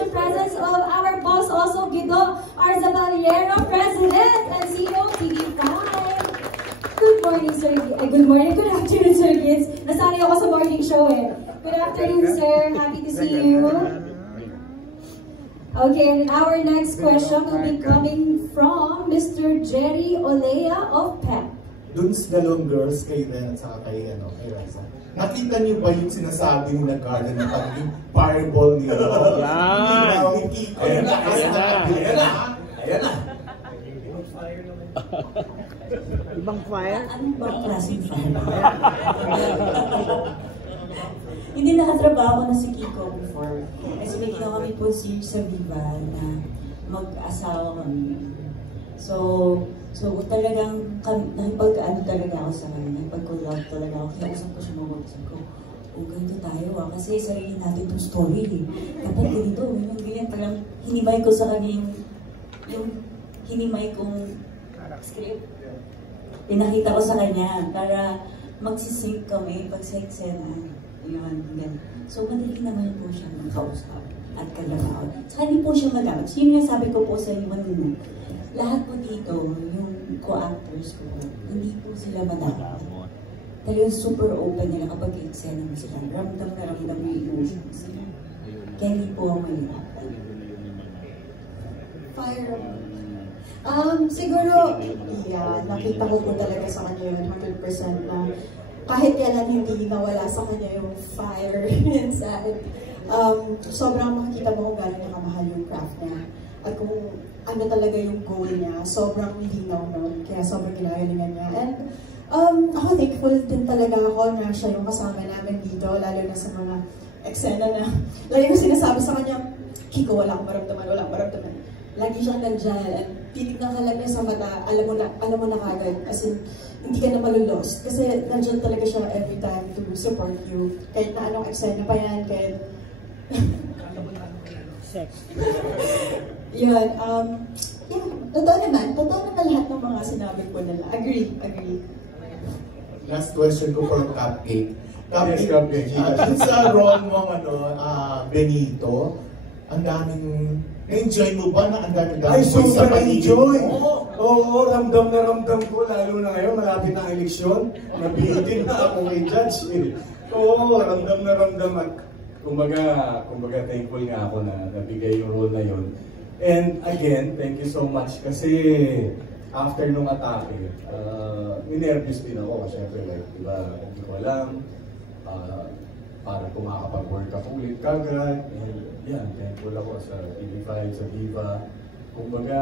the presence of our boss also, Guido Arzaballero, President and CEO, TV5. Good morning, sir. Good morning, good afternoon, Sir Gids. Nasanay ako sa morning show eh. Good afternoon, sir. Happy to see you. Okay, and our next question will be coming from Mr. Jerry Olea of PEP. Dun sa dalawang girls, kay Ren at saka kay Reza. Nakita niyo ba yung sinasabi ni Garden ng pagiging fireball niyo? Yan! Ayan na! Ayan na! Ayan na! Ibang fire? Anong bang klaseng fire? Hindi nakatrabaho na si Kiko before. Kasi may ginawa kami po series sa Viva na mag-asawa kami. So talagang nakipag-ano talaga ako sa kanya, nakipag-collab talaga ako. Kaya usap ko siya mag-usap ko, ganito tayo kasi sarili natin itong story eh. Dapat ganito, yung ganyan, parang hinimay ko sa kanya yung hinimay kong script. Pinakita ko sa kanya para magsisync kami pag sa eksena. Yun. So madali naman po siya makausap at kalabaw. Saka hindi po siya magamit. So yun yung sabi ko po sa inyo kanina. Lahat po dito, yung co-actors ko, hindi po sila madami. Talagang super open nila kapag eksena mo sila. Ramdam na ramdam yung emotions nila. Kaya hindi po ako mahirap. Fire. Siguro, yeah, nakita ko po talaga sa kanya yun, 100% na kahit kailan hindi nawala sa kanya yung fire inside. Sobrang makikita mo kung gano'n niya kamahal yung craft niya. At kung ano talaga yung goal niya, sobrang linaw nun. Kaya sobrang ginagalingan niya. And ako thankful din talaga ako na siya yung kasama namin dito, lalo na sa mga eksena na lagi yung sinasabi sa kanya, Kiko, wala akong maramdaman, wala akong maramdaman. Lagi siyang nandyan, and titignan ka lang niya sa mata, alam mo na kagad, as in, hindi ka na malulost. Kasi nandyan talaga siya every time to support you. Kahit na anong eksena pa yan, kahit... Sex. Yun, yeah, totoo naman lahat ng mga sinabi ko nila. Agree. Last question ko from Cupcake. Cupcake, sa role mo, Benito, ang daming, na-enjoy mo ba na ang daming Ay, super enjoy! Oo, ramdam na ramdam ko, lalo na ngayon, malapit na ang eleksyon, nabihitin na ako kay Judge. Oo, ramdam na ramdam at kumbaga thankful nga ako na nabigay yung role na yun. And again, thank you so much kasi after nung atake, ninervous din ako. Siyempre, like, diba, hindi ko alam, para kumakapag-work ako ulit kagad. And yan, thankful ako sa TV5, sa Viva. Kumbaga,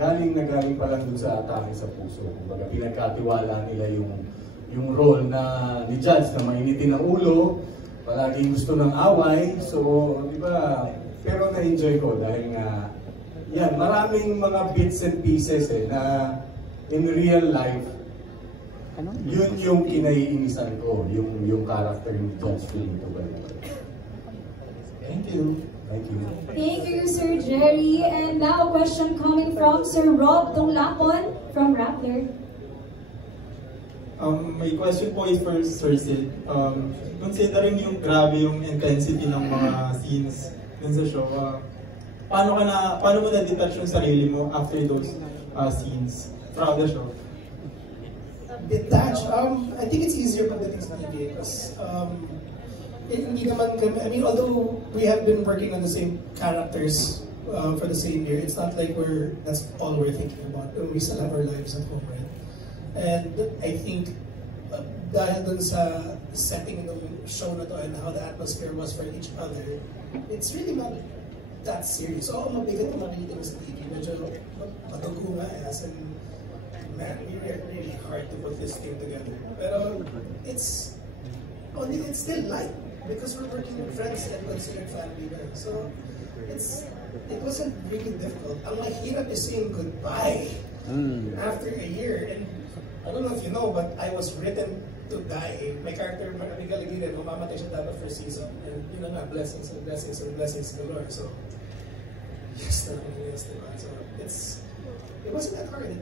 galing pa lang dun sa atake sa puso. Kumbaga, pinagkatiwala nila yung role na ni Judge na mainitin ang ulo, palaging gusto ng away. So, di ba, pero na-enjoy ko dahil nga, yan, maraming mga bits and pieces na in real life, yun yung kinaiinisan ko, yung character ni Judge Benito. Thank you. Thank you, Sir Jerry. And now a question coming from Sir Rob Donglapon from Rappler. My question po is for Sir Sid. Considering yung grabe yung intensity ng mga scenes dun sa show, paano mo na-detach yung sarili mo after those scenes throughout the show? Detach? I think it's easier pagdating sa TV because hindi naman kami, I mean, although we have been working on the same characters for the same year, it's not like that's all we're thinking about. We still have our lives at home, right? And I think dahil dun sa setting ng show na to and how the atmosphere was for each other, it's really not that serious. So, mabigat na makikita mo sa TV. Medyo matugo nga as in, man, we worked really hard to put this thing together. Pero it's still light because we're working with friends and considered family. So, it wasn't really difficult. Ang mahirap is saying goodbye after a year. And I don't know if you know, but I was written to die. My character, Miguel Aguirre, mamamatay siya dapat first season. And yun na nga, blessings and blessings and blessings galore. So, yes, diba? So, it wasn't that hard.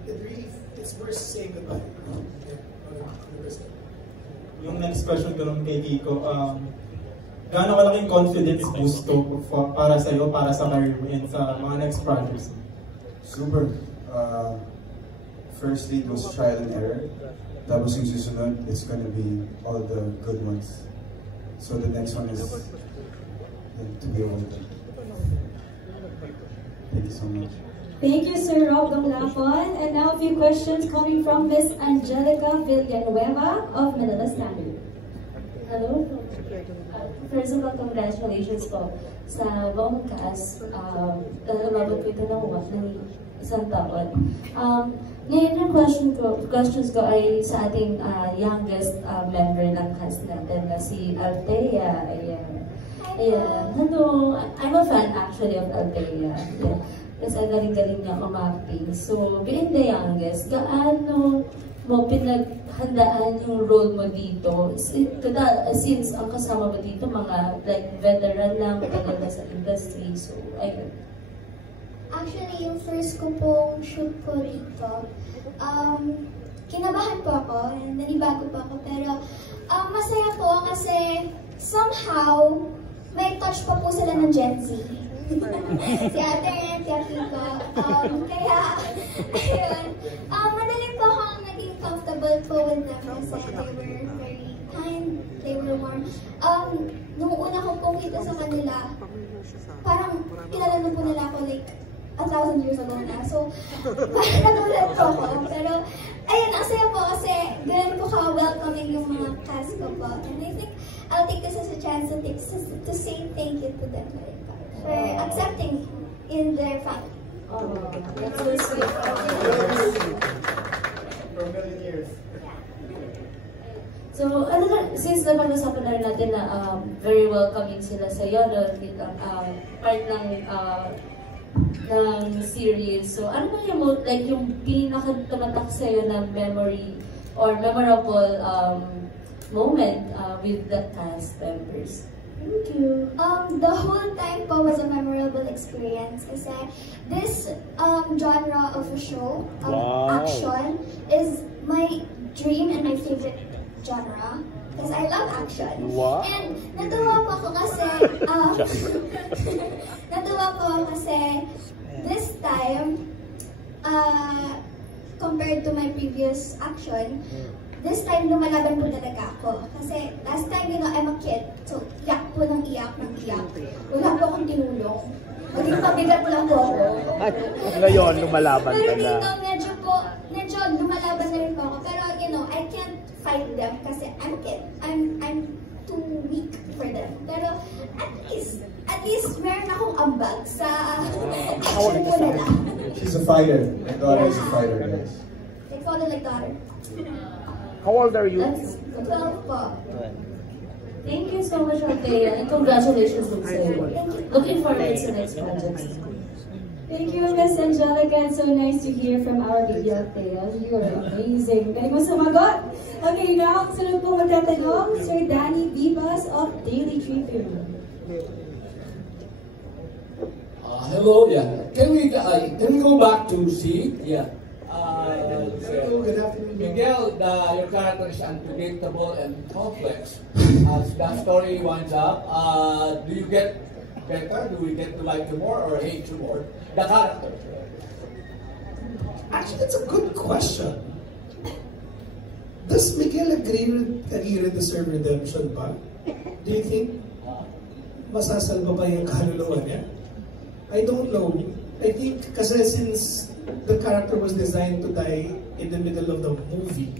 It's worth saying goodbye. Yeah, 100%. Yung next question ko lang kay Kiko, gaano kalaking confidence boost to para sa'yo, para sa career mo, and sa mga next projects? Super. Firstly, it was trial and error. Tapos yung susunod, it's gonna be all the good ones. So the next one is to be able to. Thank you so much. Thank you, Sir Rob Gamlapon. And now a few questions coming from Miss Angelica Villanueva of Manila Standard. Hello. First of all, congratulations po sa buong cast. Umabot po ito ng isang taon. Ngayon yung questions ko ay sa ating youngest member ng cast natin na si Althea. Ayan. Hello. I'm a fan actually of Althea. Yeah. Kasi galing-galing niya umacting. So, being the youngest, gaano mo pinaghandaan yung role mo dito? Since ang kasama mo dito, mga like veteran lang, matagal na sa industry. So, ayun. Actually, yung first ko pong shoot ko dito, kinabahan po ako, nanibago po ako, pero masaya po kasi somehow, may touch pa po sila ng Gen Z. Si Ate Ren, si Ate Kiko. Kaya, ayun, madali po akong naging comfortable po with them kasi they were very kind, they were warm. Nung una ko pong kita sa kanila, parang kilala na po nila ako like 1,000 years ago na. So, parang nagulat po ako. Pero, ayun, ang saya po kasi ganun po ka-welcoming yung mga cast ko po. And I think I'll take this as a chance to say thank you to them for accepting in their family. Oh, that's so sweet. For a million years. So, since napag-usapan na rin natin na very welcoming sila sa iyo, part ng series. So, ano yung pinaka-tumatak sa iyo na memory or memorable moment with the cast members? Thank you. The whole time po was a memorable experience kasi this genre of a show, action, is my dream and my favorite genre because I love action. Wow. And natuwa po ako kasi this time compared to my previous action, this time, lumalaban po talaga ako. Kasi last time, I'm a kid. So, iyak po ng iyak. Wala po akong tinulong. Maging pabigat lang po ako. Ngayon, lumalaban ka na. Pero medyo lumalaban na rin po ako. Pero, I can't fight them kasi I'm a kid. I'm too weak for them. Pero, at least, meron akong ambag sa action po nila. She's a fighter. My daughter is a fighter, guys. Like father, like daughter. How old are you? That's 12 po. Thank you so much, Althea, and congratulations to you. Looking forward to next projects. Thank you, Miss Angelica. It's so nice to hear from our baby Althea. You are amazing. Galing mo sumagot. Okay, now, sunod po magtatanong, Sir Danny Vivas of Daily Tribune. Hello, yeah. Can we go back to C? Yeah. Good afternoon. Miguel, your character is unpredictable and complex. As that story winds up, do you get better? Do we get to like you more or hate you more? The character. Actually, that's a good question. Does Miguel Aguirre deserve redemption ba? Do you think masasalba pa yung kaluluwa niya? I don't know. I think kasi since the character was designed to die in the middle of the movie,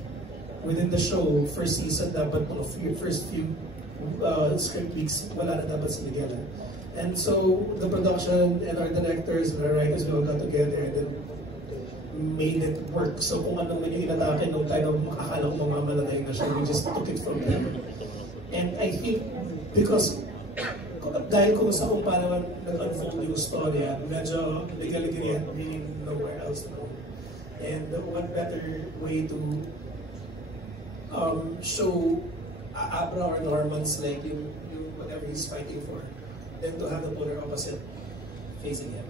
within the show, first season dapat first few script weeks, wala na dapat si Miguel. And so the production and our directors and our writers, we all got together and then made it work. So kung ano man yung inatake nung time na makakala ko mamamatay na siya, we just took it from there. And I think because dahil kung sa kung paano nag-unfold yung storya, medyo Miguel Aguirre had really nowhere else to go. And what better way to show Abra or Norman's like yung whatever he's fighting for than to have the polar opposite facing him.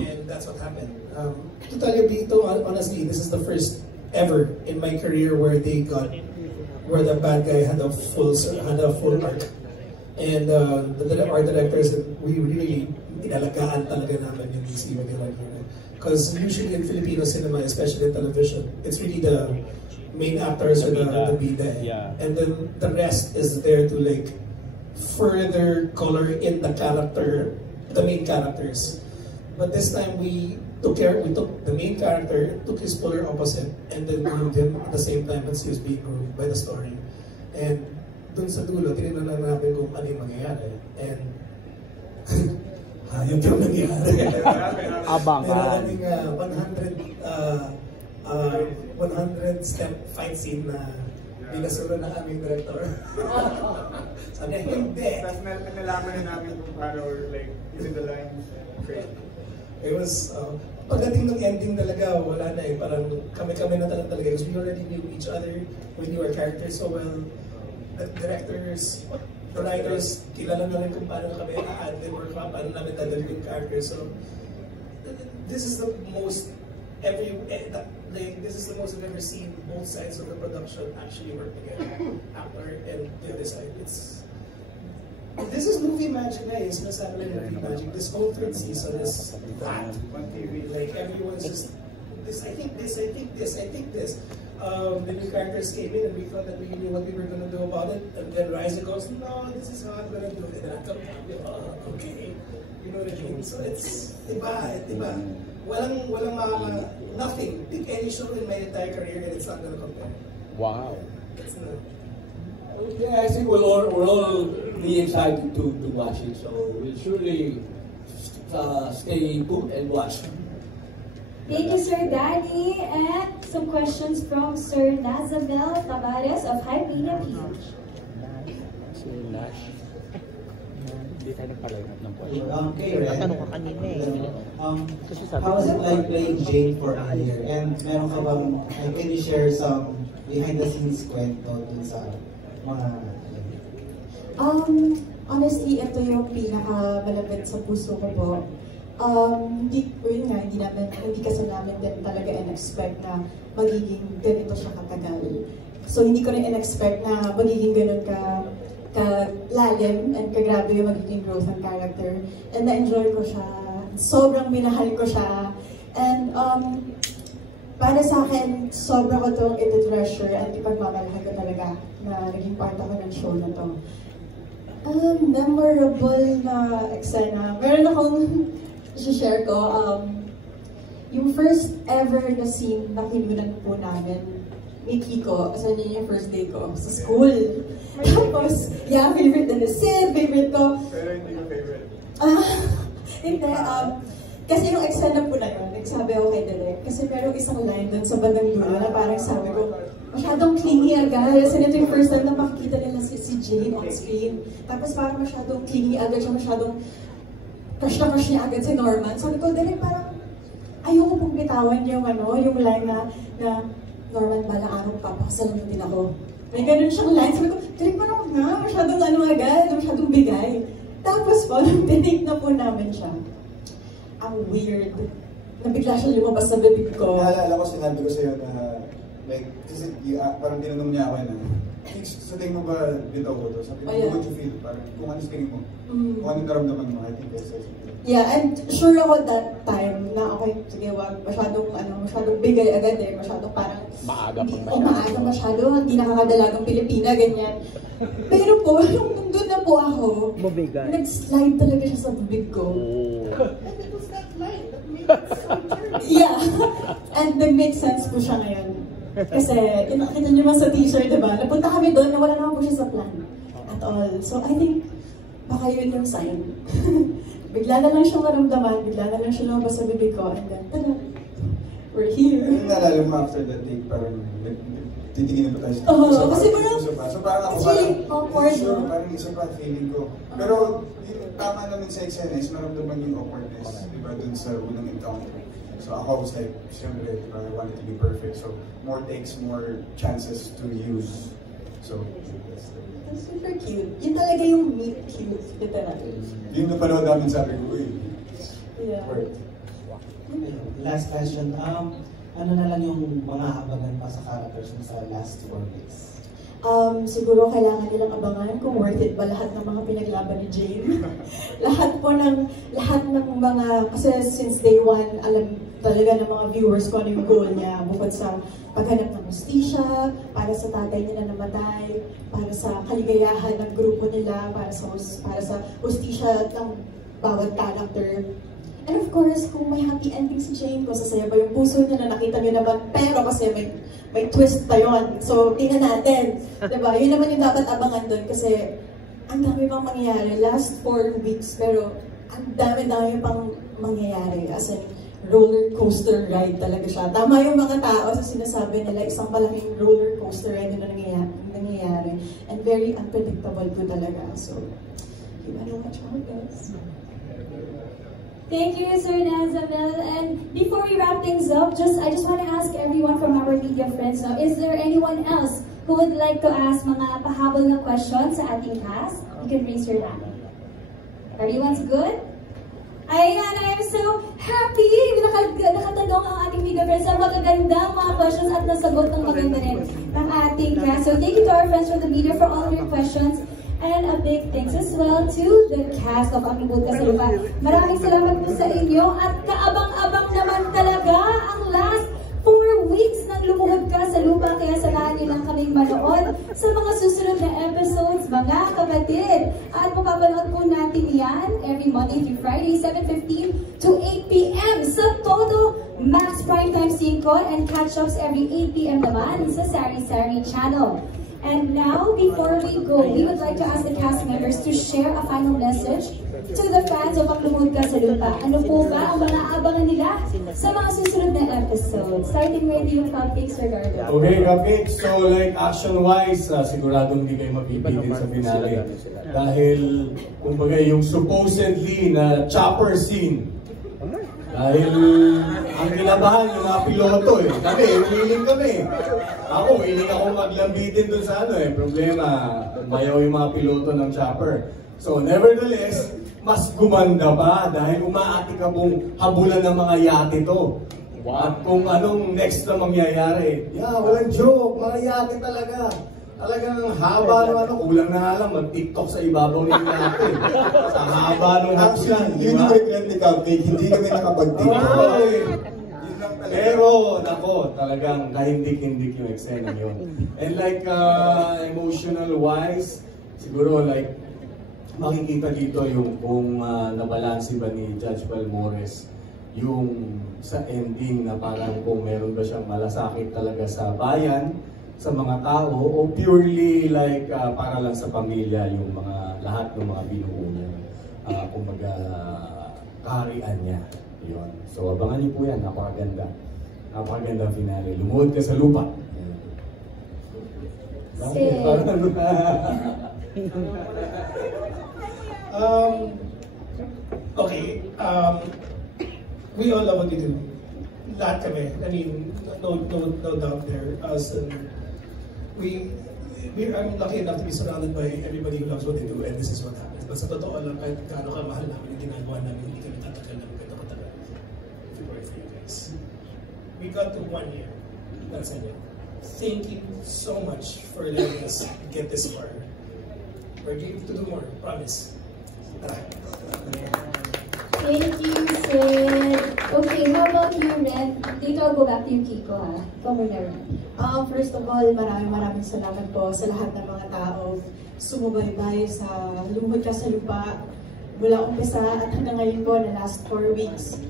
And that's what happened. To tell you dito, honestly, this is the first ever in my career where the bad guy had a full arc. And our directors, we really inalagaan talaga namin yung si Miguel Aguirre. Because usually in Filipino cinema, especially in television, it's really the main actors or the bida. Yeah. And then the rest is there to like further color in the character, the main characters. But this time we took the main character, took his polar opposite, and then groomed him at the same time as he was being groomed by the story. And dun sa dulo, tinignan na namin kung ano yung mangyayari. And yung yung nangyayari. Abangan. Meron kaming 100 step fight scene na binasuro na aming director. Sabi niya, hindi. Tapos nalaman na namin kung paano, like, using the lines great. It was, pagdating ng ending talaga, wala na eh. Parang kami-kami na talaga. Because we already knew each other. We knew our characters so well. The directors, the writers, kilala na rin kung paano kami a-adlib or paano namin dadali yung characters. So, this is the most this is the most I've ever seen both sides of the production actually work together. Actor and the other side. This is movie magic na eh. Sinasabi na movie magic. This whole third season is that on TV. Like everyone's just, I think this. The new characters came in and we thought that we knew what we were going to do about it. And then Ryza goes, no, this is how I'm going to do it. And I thought, okay. You know what I mean? So it's, diba? Walang nothing. Pick any show in my entire career and it's not going to compare. Wow. It's not. Yeah, I think we're all really excited to watch it, so we'll surely stay put and watch. Thank you, Sir Danny. And some questions from Sir Nazabel Tavares of Hype Media PH. Si Nash. Hindi tayo nagpalagay ng question. Okay, Ren. Natanong ka kanina eh. How was it like playing Jane for a year? And meron ka bang, can you share some behind the scenes kwento dun sa mga... Honestly, ito yung pinaka-malapit sa puso ko po. Hindi kasi namin din talaga in-expect na magiging ganito siya katagal. So hindi ko rin in-expect na magiging ganun ka-lalim and ka-grabe yung magiging growth ng character. And na-enjoy ko siya. Sobrang minahal ko siya. And para sa akin, sobra ko itong iti-treasure at ipagmamalaki ko talaga na naging part ako ng show na to. Memorable na eksena. Meron akong share ko, yung first ever na scene na kinunan po namin ni Kiko, kasi yun yung first day ko sa school. Tapos, yeah, favorite na Sid, favorite ko. Pero hindi yung favorite? Hindi, kasi yung eksena po na yun, nagsabi ako kay Derek, kasi merong isang line dun sa bandang dulo na parang sabi ko, masyadong clingy agad. Kasi ito yung first time na makikita nila si Jane on screen. Tapos parang masyadong clingy agad siya, masyadong crush niya agad si Norman. Sabi ko, Derek, parang ayoko pong bitawan yung line na Norman, balang araw papakasalan din ako. May ganun siyang line. Sabi ko, Derek, parang masyadong agad, masyadong bigay. Tapos po, nung tinake na po namin siya, ang weird. Nabigla siya lumabas sa bibig ko. Naalala ko, sinabi ko sa'yo na, like, kasi parang tinanong niya ako na, sa tingin mo ba bitaw ko to? Sabi ko, what you feel? Parang kung ano sa tingin mo? Kung ano naramdaman mo, I think that's it. Yeah, and sure ako that time na okay, sige, wag masyadong bigay agad eh, masyadong parang maaga masyado, hindi nakakadalagang Pilipina, ganyan. Pero po, nung doon na po ako, nag-slide talaga siya sa bibig ko. Yeah, and nag-make sense po siya ngayon. Kasi, nakita niyo man sa t-shirt, diba? Napunta kami doon na wala naman po siya sa plan at all. So, I think, baka yun yung sign. Bigla na lang siyang maramdaman, bigla na lang siya lumabas sa bibig ko, and then, tada, we're here. Yung naalala mo after that day, parang titingin na ba tayo? Kasi parang, so parang ako, it's really awkward, sure, parang isa pa feeling ko. Pero, tama namin sa SNS, maramdaman yung awkwardness, diba, dun sa unang encounter. So ako was like, siyempre, diba, I wanted to be perfect. So, more takes, more chances to use. So, that's super cute. Yun talaga yung meet cute, literally. Yung napanood namin sabi ko, yeah. Last question. Ano na lang yung mga habagan pa sa characters mo sa last 4 weeks? Siguro kailangan nilang abangan kung worth it ba lahat ng mga pinaglaban ni Jane. lahat ng mga, kasi since day one, alam talaga ng mga viewers ko ano yung goal niya, bukod sa paghanap ng hustisya, para sa tatay nila namatay, para sa kaligayahan ng grupo nila, para sa hustisya ng bawat character. And of course, kung may happy ending si Jane, kung sasaya ba yung puso niya na nakita niyo naman, pero kasi may twist pa yun. So, tingnan natin. Diba? Yun naman yung dapat abangan doon kasi ang dami pang mangyayari. Last 4 weeks, pero ang dami pang mangyayari. As in, roller coaster ride talaga siya. Tama yung mga tao sa sinasabi nila, isang malaking roller coaster ride na nangyayari. And very unpredictable po talaga. So, you wanna watch all this? Thank you, Sir Nazamel. And before we wrap things up, I just want to ask everyone from our media friends now, is there anyone else who would like to ask mga pahabol na questions sa ating cast? You can raise your hand. Everyone's good? Ayan, I'm so happy! Nakatanong ang ating media friends sa magagandang mga questions at nasagot ng maganda rin ng ating cast. So thank you to our friends from the media for all your questions. And a big thanks as well to the cast of Ang Lumuhod Ka Sa Lupa. Maraming salamat po sa inyo at kaabang-abang naman talaga ang last 4 weeks ng Lumuhod Ka Sa Lupa. Kaya samahan niyo lang kaming manood sa mga susunod na episodes, mga kapatid. At mapapanood po natin yan every Monday through Friday, 7:15 to 8 p.m. sa Todo Max Primetime 5 and catch-ups every 8 p.m. naman sa Sari Sari Channel. And now, before we go, we would like to ask the cast members to share a final message to the fans of Ang Lumuhod Ka Sa Lupa. Ano po ba ang mga abangan nila sa mga susunod na episodes? Starting with you, Cupcakes, Ricardo. Okay, Cupcakes. So, like, action-wise, siguradong hindi kayo mapipigil sa finale. Dahil, kumbaga, yung supposedly na chopper scene, dahil ang kilabahan yung mga piloto eh. Kami, willing kami. Ako, willing akong maglambitin dun sa problema. Mayaw yung mga piloto ng chopper. So, nevertheless, mas gumanda pa dahil umaati ka pong habulan ng mga yate to. At kung anong next na mangyayari, walang joke, mga yate talaga. Talagang haba ng kulang na nga lang mag-TikTok sa ibabaw nila natin. Sa haba ng hapsyan. Yun yung regret ni Cupcake, hindi kami nakapag-TikTok. Pero, nako, talagang kahindik-hindik yung eksena yun. And like, emotional-wise, siguro like, makikita dito yung kung nabalansi ba ni Judge Balmores yung sa ending na parang kung meron ba siyang malasakit talaga sa bayan, sa mga tao, o purely like para lang sa pamilya yung mga lahat ng mga binuo niya. Kumbaga, kaharian niya. Yun. So abangan niyo po yan, napakaganda. Napakaganda ang finale. Lumuhod Ka Sa Lupa. Okay. We all love what we do. Lahat kami. I mean, no doubt there. I'm lucky enough to be surrounded by everybody who loves what they do, and this is what happens. But sa totoo lang, kahit gaano kamahal namin yung ginagawa namin, hindi kami tatagal na ganito katagal. For you guys. We got to 1 year. That's it. Thank you so much for letting us get this far. We're going to do more, promise. Thank you, Sid. Okay, how about you, Ren? Dito I'll go back to you, Kiko, ha? Ikaw muna, Ren. First of all, maraming salamat po sa lahat ng mga tao sumubaybay sa Lumuhod Ka Sa Lupa mula umpisa at hanggang ngayon po na last 4 weeks.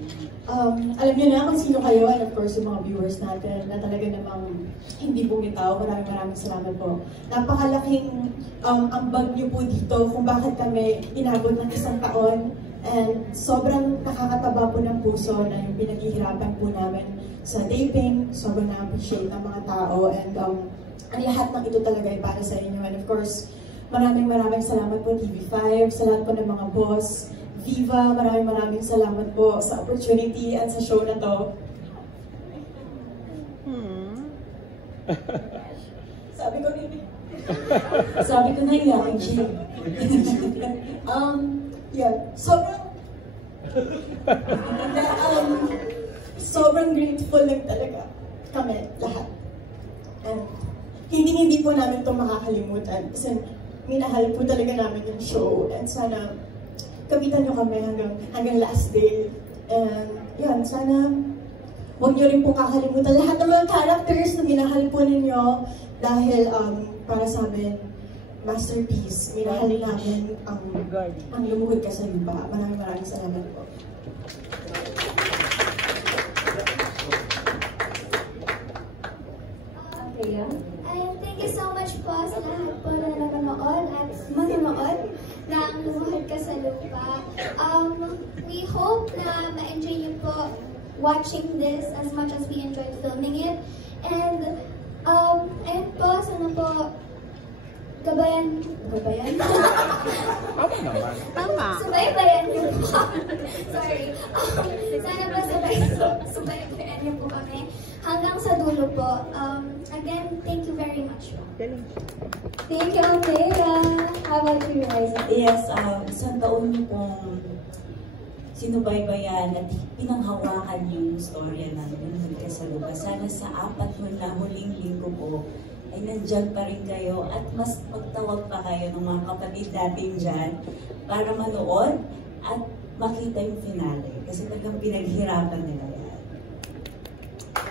Alam niyo na kung sino kayo, and of course yung mga viewers natin na talaga namang hindi bumitaw. Maraming salamat po. Napakalaking ambag niyo po dito kung bakit kami inabot ng 1 taon. And sobrang nakakataba po ng puso na yung pinaghihirapan po namin sa taping. Sobrang na-appreciate ng mga tao. And ang lahat ng ito talaga ay para sa inyo. And of course, maraming salamat po TV5, sa lahat po ng mga boss. Viva, maraming salamat po sa opportunity at sa show na to. Sabi ko na iyakin siya. Sobrang grateful lang talaga kami lahat. And hindi po namin ito makakalimutan. Kasi minahal po talaga namin yung show. And sana kapitan nyo kami hanggang last day. And yan, sana huwag nyo rin po kakalimutan lahat ng mga characters na minahal po ninyo dahil para sa amin, masterpiece. Minahal namin ang Lumuhod Ka sa Lupa. Maraming salamat po. Okay, thank you so much po sa lahat po na nanonood at manonood ng Lumuhod Ka sa Lupa. We hope na ma-enjoy niyo po watching this as much as we enjoyed filming it. And, ayun po, sana po gabayan? Tama naman. Tama. Subaybayan niyo po. Sorry. Sana po subaybayan niyo po kami hanggang sa dulo po. Again, thank you very much. Thank you, Althea. How about you, Liza? Yes, isang taon niyo pong sinubaybayan at pinanghawakan yung storya ng Lumuhod Ka sa Lupa. Sana sa 4 na huling linggo po ay nandyan pa rin kayo at mas magtawag pa kayo ng mga kapatid natin dyan para manood at makita yung finale. Kasi talagang pinaghirapan nila yan.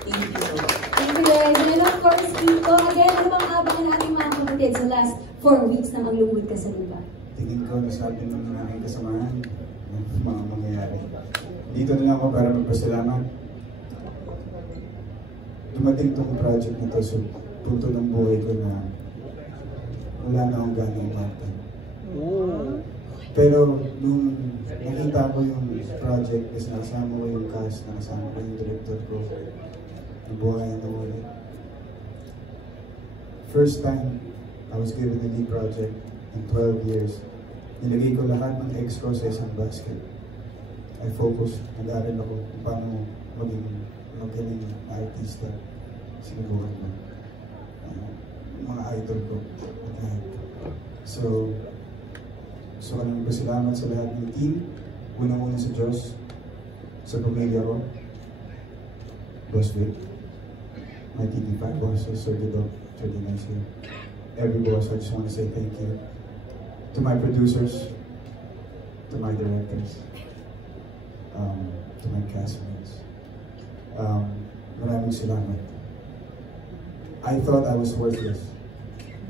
Thank you. Thank you, guys. And of course, Kiko, again, ano bang abangan natin mga kapatid sa last 4 weeks ng Ang Lumuhod Ka sa Lupa? Tingin ko na sa atin ng aking kasamahan ng mga mangyayari. Dito na lang ako para magpasalamat. Dumating itong project na ito sa punto ng buhay ko na wala na akong gano'ng umatan. Pero nung nakita ko yung project, kasi nakasama ko yung cast, nakasama ko yung director ko, nabuhayan na ulit. First time I was given a lead project in 12 years. Nilagay ko lahat ng eggs ko sa isang basket. I focused, nag-aaral ako kung paano maging magaling na artista. Sinubukan ko. Mga idol ko. So maraming pasalamat sa lahat ng team. Unang-una sa Diyos, sa pamilya ko, Boss Vic, my TV5 bosses, Sir Guido, Jody Nancy, every boss, I just want to say thank you. To my producers, to my directors, to my castmates. Maraming salamat. I thought I was worthless,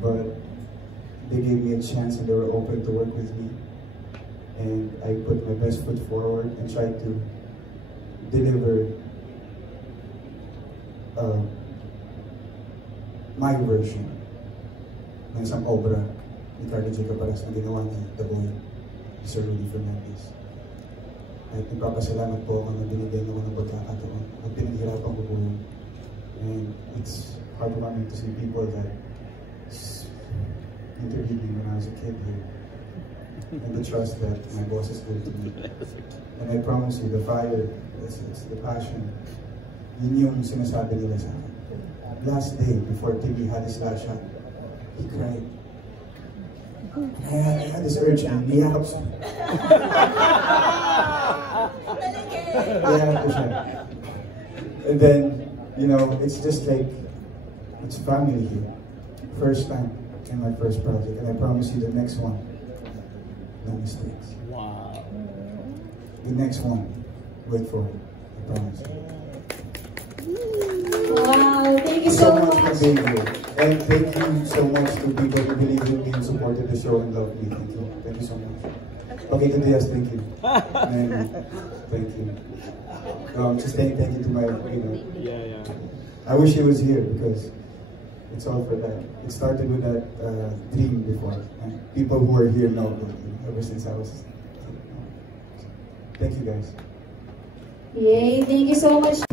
but they gave me a chance and they were open to work with me. And I put my best foot forward and tried to deliver my version ng isang obra ni Carlo J. Caparas na ginawa ni The Boy, Sir Rudy Fernandez. At nagpapasalamat po ako na binigyan ako ng pagkakataon at pinaghirapan ko po. And it's heartwarming to see people that interviewed me when I was a kid here. And the trust that my bosses gave to me. And I promise you, the fire, it's the passion, yun yung sinasabi nila sa akin. Last day, before TV had his last shot, he cried. I had this urge and niyakap siya. Niyakap ko siya. And then, you know, it's just like, it's family here. First time in my first project. And I promise you the next one, no mistakes. Wow. The next one, wait for it. I promise you. Wow, thank you so much for being here. And thank you so much to people who believe in me and supported the show and love me. Thank you. Thank you so much. Okay, to Diaz, thank you. And thank you. Just saying thank you to my, Yeah. I wish he was here because it's all for that. It started with that dream before. And people who are here know ever since I was. Thank you guys. Yay, thank you so much.